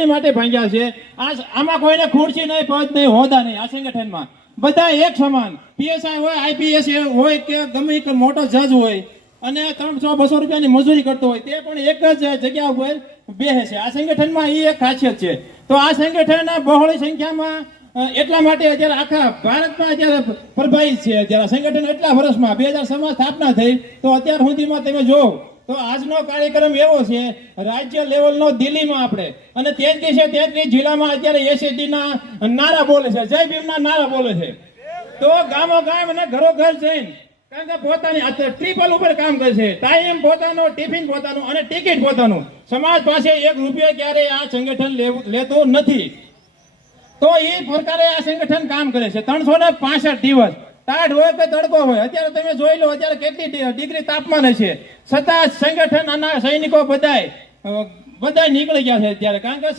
શેની માટે ભાંગ્યા છે? આમાં કોઈને ખુરશી નહીં, પદ નહીં, હોદ્દા નહીં. આ સંગઠનમાં બધા એક સમાન, પીએસઆઈ હોય, આઈપીએસ હોય કે ગમે એક મોટો જજ હોય અને 300-200 રૂપિયાની મજૂરી કરતો હોય, તે પણ એક જ જગ્યા ઉપર બેસે છે. આ સંગઠનમાં એ એક ખાસિયત છે. તો આ સંગઠન બહોળી સંખ્યામાં એટલા માટે અત્યારે આખા ભારતમાં અત્યારે પ્રભાવિત છે. અત્યારે સંગઠન એટલા વર્ષમાં 2006માં સ્થાપના થઈ, તો અત્યાર સુધીમાં તમે જો તો આજનો કાર્યક્રમ એવો છે રાજ્ય લેવલનો દિલ્હીમાં આપણે, અને 33 જિલ્લામાં અત્યારે એસએટીના નારા બોલે છે, જય ભીમના નારા બોલે છે. તો ગામો ગામ અને ઘરો ઘર જઈને, કારણ કે પોતાની ટ્રિપલ ઉપર કામ કરે છે, ટાઈમ પોતાનો, ટિફિન પોતાનું અને ટિકિટ પોતાનું. સમાજ પાસે 1 રૂપિયો ક્યારે આ સંગઠન લેતો નથી. તો એ પ્રકારે આ સંગઠન કામ કરે છે 365 દિવસ, ટાઢ હોય કે તડકો હોય. અત્યારે તમે જોઈ લો અત્યારે કેટલી ડિગ્રી તાપમાન છે, છતાં સંગઠન આના સૈનિકો બધાય નીકળી ગયા છે અત્યારે, કારણ કે